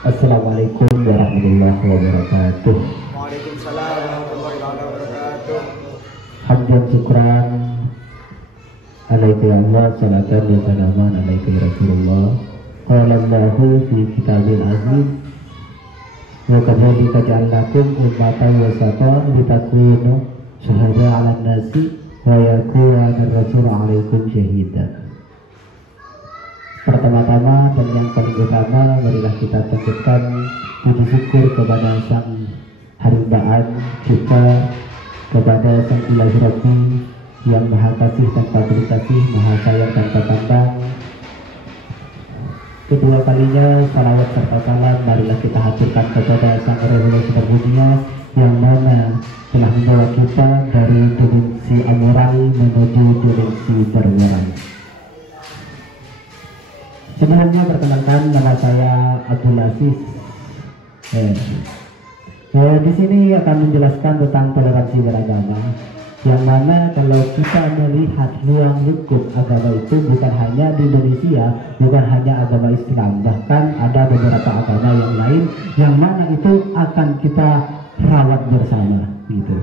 Assalamualaikum warahmatullahi wabarakatuh. Waalaikumsalam warahmatullahi wabarakatuh. Hamdan syukran alaika ya Allah, salatan wa salaman alaika ya Rasulullah. Qala Allahu fi kitabil azim wa kadzalika ja'alnakum ummatan wasatan litakunu syuhada 'alan nasi wa yakuna ar-rasulu 'alaikum syahida. Pertama-tama dan yang paling utama, marilah kita panjatkan puji syukur kepada Sang Harimbaan kita, kepada Sang Ilahi Rabbi yang maha kasih tanpa belas kasih, maha sayang tanpa pandang. Kedua kalinya salawat serta salam marilah kita haturkan kepada Sang Revolusi Dunia yang mana telah membawa kita dari dimensi amoral menuju dimensi bermoral. Sebelumnya perkenalkan, nama saya Abdul Aziz. Di sini akan menjelaskan tentang toleransi beragama, yang mana kalau kita melihat ruang lingkup agama itu bukan hanya di Indonesia, bukan hanya agama Islam, bahkan ada beberapa agama yang lain yang mana itu akan kita rawat bersama gitu.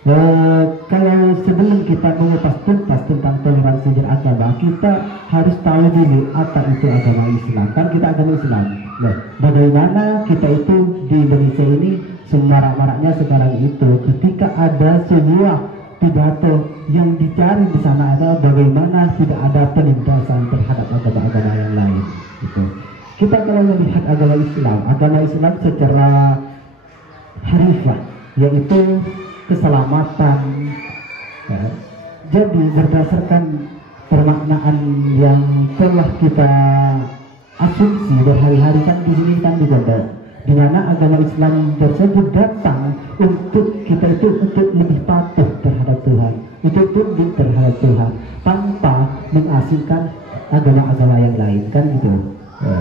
Kalau sebelum kita mengupas tuntas tentang toleransi beragama, kita harus tahu dulu apa itu agama Islam. Kan kita agama Islam. Nah, bagaimana kita itu di Indonesia ini semarak-maraknya sekarang itu ketika ada sebuah pidato yang dicari di sana adalah bagaimana tidak ada penindasan terhadap agama-agama yang lain. Gitu. Kita kalau melihat agama Islam secara harfiah, yaitu keselamatan, ya. Jadi berdasarkan permaknaan yang telah kita asumsi berhari-hari kan di sini kan juga, di mana agama Islam tersebut datang untuk kita itu untuk lebih patuh terhadap Tuhan, itu tunduk terhadap Tuhan tanpa mengasingkan agama-agama yang lain kan gitu. Ya.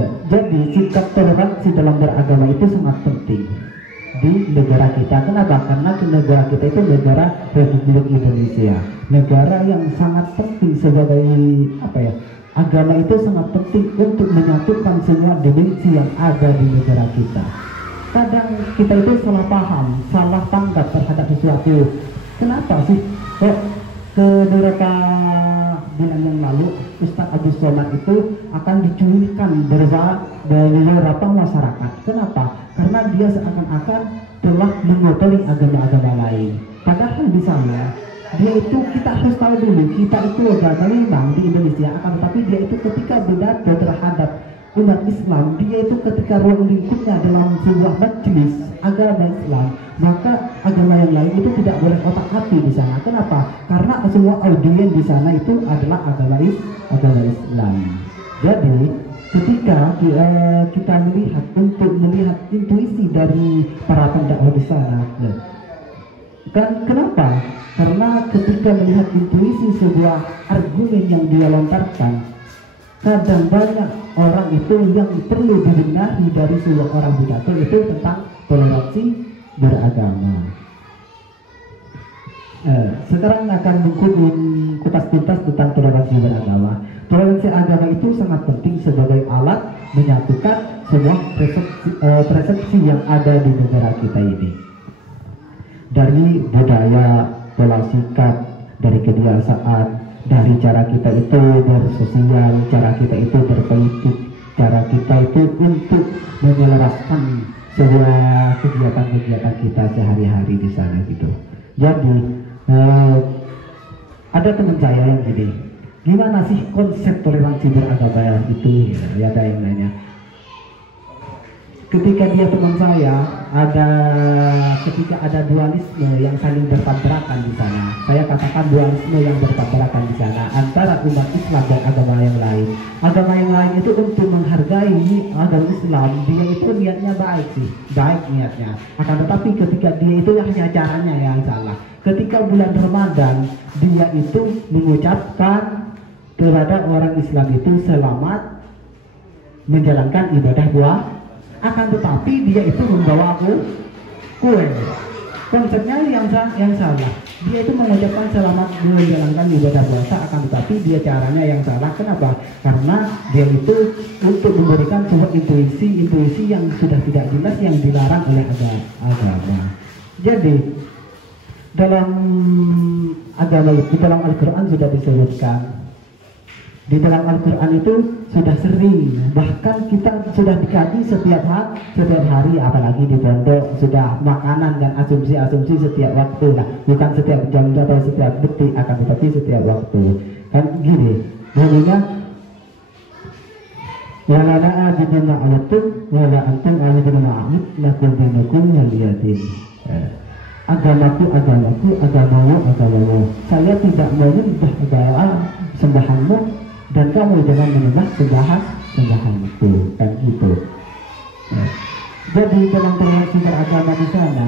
Ya, jadi sikap toleransi dalam beragama itu sangat penting di negara kita. Kenapa? Karena negara kita itu negara Republik Indonesia, negara yang sangat penting sebagai agama itu sangat penting untuk menyatukan semua dimensi yang ada di negara kita. Kadang kita itu salah paham, salah tanggap terhadap sesuatu. Kenapa sih kok ke beberapa bulan yang lalu Ustadz Abdul Somad itu akan diculikan beberapa masyarakat? Kenapa? Karena dia seakan-akan telah mengotori agama-agama lain. Padahal di sana dia itu, kita harus tahu dulu, kita itu agama memang di Indonesia, akan tetapi dia itu ketika berdakwah terhadap umat Islam, dia itu ketika ruang lingkupnya dalam sebuah majelis agama Islam, maka agama yang lain itu tidak boleh otak-atik di sana. Kenapa? Karena semua audien di sana itu adalah agama Islam. Jadi ketika kita melihat intuisi dari para pendakwah di sana, kan kenapa? Karena ketika melihat intuisi sebuah argumen yang dia lontarkan, kadang banyak orang itu yang perlu dibenahi dari sebuah orang pidato itu tentang toleransi beragama. Sekarang akan kupas tuntas tentang toleransi beragama. Toleransi agama itu sangat penting sebagai alat menyatukan semua persepsi yang ada di negara kita ini. Dari budaya, pola sikap, dari kebiasaan, dari cara kita itu bersosial, cara kita itu berpolitik, cara kita itu untuk menyelaraskan sebuah kegiatan-kegiatan kita sehari-hari di sana gitu. Jadi ada teman saya yang gini, gimana sih konsep toleransi beragama itu? Ya ada yang nanya. Ketika dia teman saya, ketika ada dualisme yang saling bertabrakan di sana, saya katakan dualisme yang bertabrakan di sana antara umat Islam dan agama yang lain. Agama yang lain itu untuk menghargai agama Islam, dia itu niatnya baik sih, baik niatnya. Akan tetapi ketika dia itu hanya caranya yang salah. Ketika bulan Ramadan, dia itu mengucapkan kepada orang Islam itu selamat menjalankan ibadah puasa. Akan tetapi dia itu membawa kue. Konsepnya yang salah. dia itu mengucapkan selamat menjalankan ibadah puasa, akan tetapi dia caranya yang salah. Kenapa? Karena dia itu untuk memberikan sebuah intuisi yang sudah tidak jelas, yang dilarang oleh agama. Jadi dalam agama itu, dalam Al-Quran sudah disebutkan, di dalam Al-Quran itu sudah sering, bahkan kita sudah dikaji setiap hari, apalagi di pondok sudah makanan dan asumsi setiap waktu. Nah, bukan setiap jam atau setiap detik, akan tetapi setiap waktu. Kan gini, bunyinya wala na'abiduna alatum wala antum abiduna ma'amid lakum dinukum waliyadin. Agamaku, agamamu. Saya tidak menyembah agama sembahanmu, dan kamu jangan menyembah sembahanku, kan gitu. Jadi dalam toleransi beragama di sana,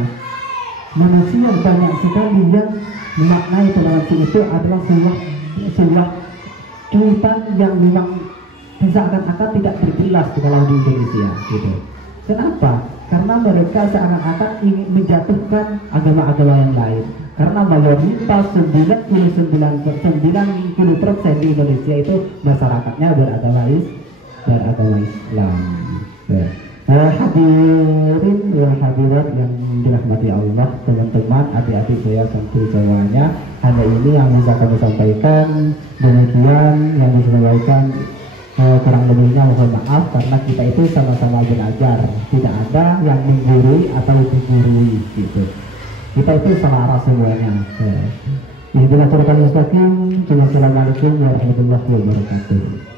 manusia banyak sekali yang memaknai toleransi itu adalah sebuah cuitan yang memang seakan-akan tidak terjelas kalau di Indonesia, gitu. Kenapa? Karena mereka seakan-akan ingin menjatuhkan agama-agama yang lain. Karena mayoritas 99% di Indonesia itu masyarakatnya beragama Islam. Hadirin dan hadirat yang dirahmati Allah, teman-teman, adik-adik saya sampai semuanya, hanya ini yang bisa kami sampaikan. Demikian yang bisa sampaikan. Kurang lebihnya mohon maaf, karena kita itu sama-sama belajar, tidak ada yang menggurui atau digurui, gitu. Kita itu selara semuanya. Ini adalah Assalamualaikum warahmatullahi wabarakatuh.